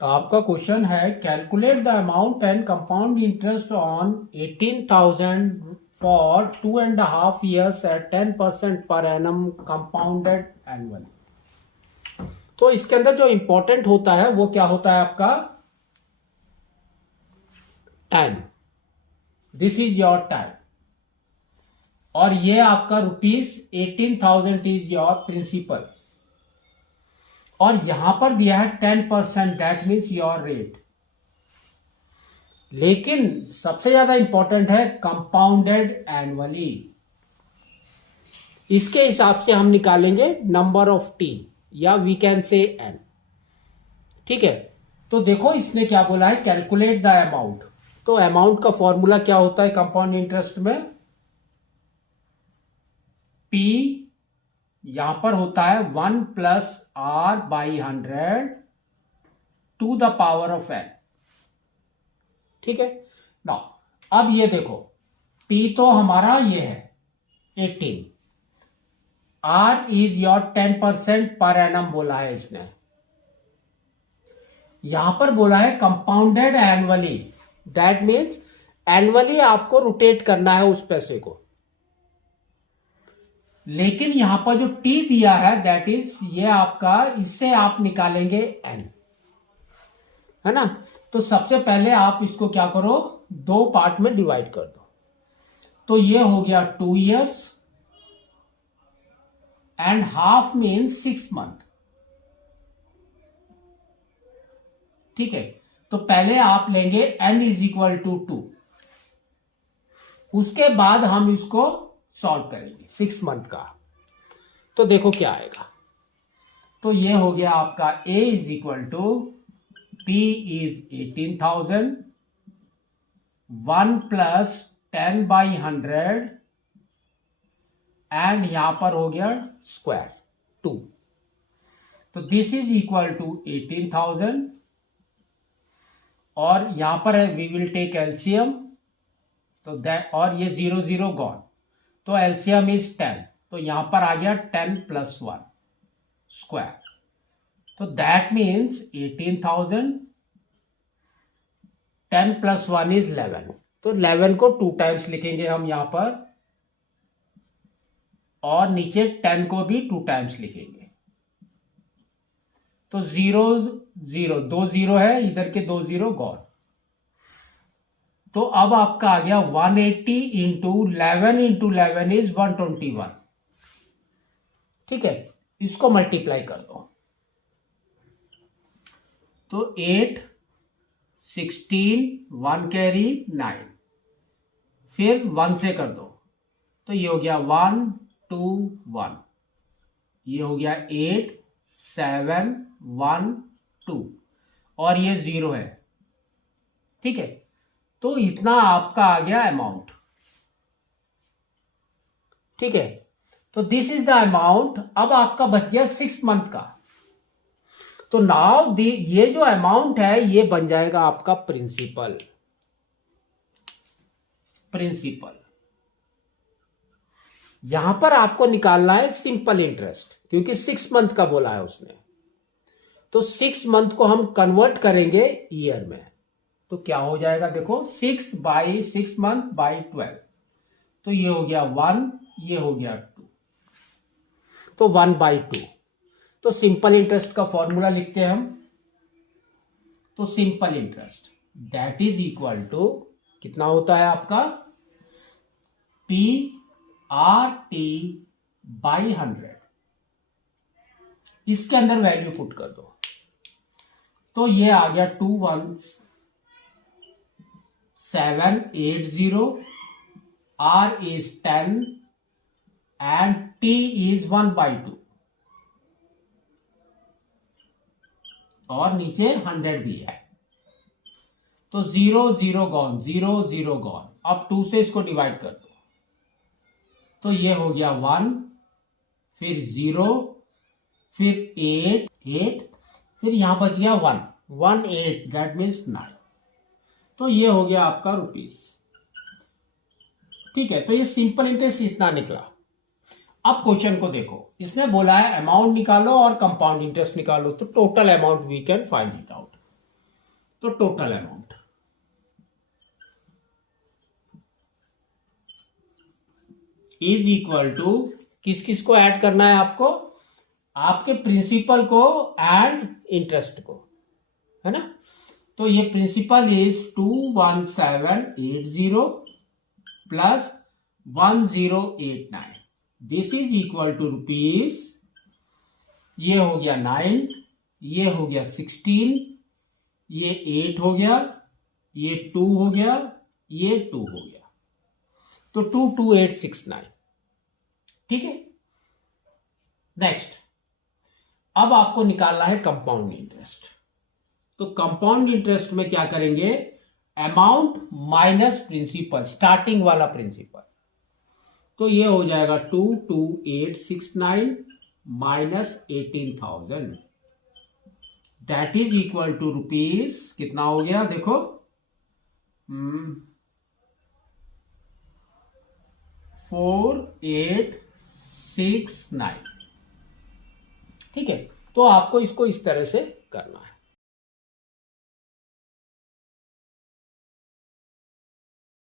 आपका क्वेश्चन है calculate the amount and compound interest on 18,000 for 2.5 years at 10% per annum compounded annually. तो इसके अंदर जो इंपॉर्टेंट होता है वो क्या होता है आपका time. This is your time और ये आपका ₹18,000 इज योर प्रिंसिपल और यहां पर दिया है 10%, दैट मीन्स योर रेट। लेकिन सबसे ज्यादा इंपॉर्टेंट है कंपाउंडेड एनुअली। इसके हिसाब से हम निकालेंगे नंबर ऑफ टी या वी कैन से एन। ठीक है, तो देखो इसने क्या बोला है कैलकुलेट द अमाउंट। तो अमाउंट का फॉर्मूला क्या होता है कंपाउंड इंटरेस्ट में? पी यहां पर होता है 1+R/100 to the power of n. ठीक है ना। अब ये देखो P तो हमारा ये है 18, R is your 10% per annum बोला है इसने। यहां पर बोला है compounded annually, that means annually आपको रोटेट करना है उस पैसे को। लेकिन यहां पर जो टी दिया है दैट इज ये आपका, इससे आप निकालेंगे एन, है ना। तो सबसे पहले आप इसको क्या करो, दो पार्ट में डिवाइड कर दो। तो ये हो गया 2 years and half means 6 month। ठीक है, तो पहले आप लेंगे n इज इक्वल टू 2, उसके बाद हम इसको सॉल्व करेंगे 6 month का। तो देखो क्या आएगा। तो ये हो गया आपका a is equal to P is 18,000, 1+10/100 and यहां पर हो गया स्क्वायर 2। तो दिस इज इक्वल टू 18,000 और यहां पर है वी विल टेक एलसीएम। तो दैट और ये 0 0 गॉन, तो एलसीएम इज 10। तो यहां पर आ गया 10+1 स्क्वायर। तो दैट मीन्स 18,000, 10+1 इज 11। तो 11 को 2 टाइम्स लिखेंगे हम यहां पर और नीचे 10 को भी 2 टाइम्स लिखेंगे। तो 0 0, 2 0 है, इधर के 2 0 गॉन। तो अब आपका आ गया 180 इंटू 11 इज 121। ठीक है, इसको मल्टीप्लाई कर दो। तो 8, 16, 1 कैरी 9, फिर 1 से कर दो। तो ये हो गया 1 2 1, ये हो गया 8 7 1 2 और ये 0 है। ठीक है, तो इतना आपका आ गया अमाउंट। ठीक है, तो दिस इज द अमाउंट। अब आपका बच गया 6 month का। तो नाउ ये जो अमाउंट है ये बन जाएगा आपका प्रिंसिपल। यहां पर आपको निकालना है सिंपल इंटरेस्ट, क्योंकि 6 month का बोला है उसने। तो 6 month को हम कन्वर्ट करेंगे ईयर में। तो क्या हो जाएगा देखो, 6 month बाई 12। तो ये हो गया 1, ये हो गया 2, तो 1/2। तो सिंपल इंटरेस्ट का फॉर्मूला लिखते हैं हम। तो simple interest that is equal to कितना होता है आपका PRT/100। इसके अंदर वैल्यू पुट कर दो। तो ये आ गया 21780, R is 10 and T is 1/2 और नीचे 100 भी है। तो 0 0 गॉन, 0 0 गॉन। अब 2 से इसको डिवाइड कर दो। तो ये हो गया 1, फिर 0, फिर 8 8, फिर यहां बच गया 1 1 8, दैट मीन्स 9। तो ये हो गया आपका रुपीस। ठीक है, तो ये सिंपल इंटरेस्ट इतना निकला। अब क्वेश्चन को देखो, इसने बोला है अमाउंट निकालो और कंपाउंड इंटरेस्ट निकालो। तो total amount we can find it out. तो total amount is equal to, किस किस को ऐड करना है आपको, आपके प्रिंसिपल को एंड इंटरेस्ट को, है ना। तो ये principal is 21780 plus 1089, this is equal to rupees, ये हो गया 9, ये हो गया 16, ये 8 हो गया, ये 2 हो गया, ये 2 हो गया, तो 22869, ठीक है। नेक्स्ट, अब आपको निकालना है कंपाउंड इंटरेस्ट। तो कंपाउंड इंटरेस्ट में क्या करेंगे, अमाउंट माइनस प्रिंसिपल, स्टार्टिंग वाला प्रिंसिपल, तो ये हो जाएगा 22869 minus 18,000, that is equal to rupees, कितना हो गया देखो, 4869, ठीक है। तो आपको इसको इस तरह से करना है।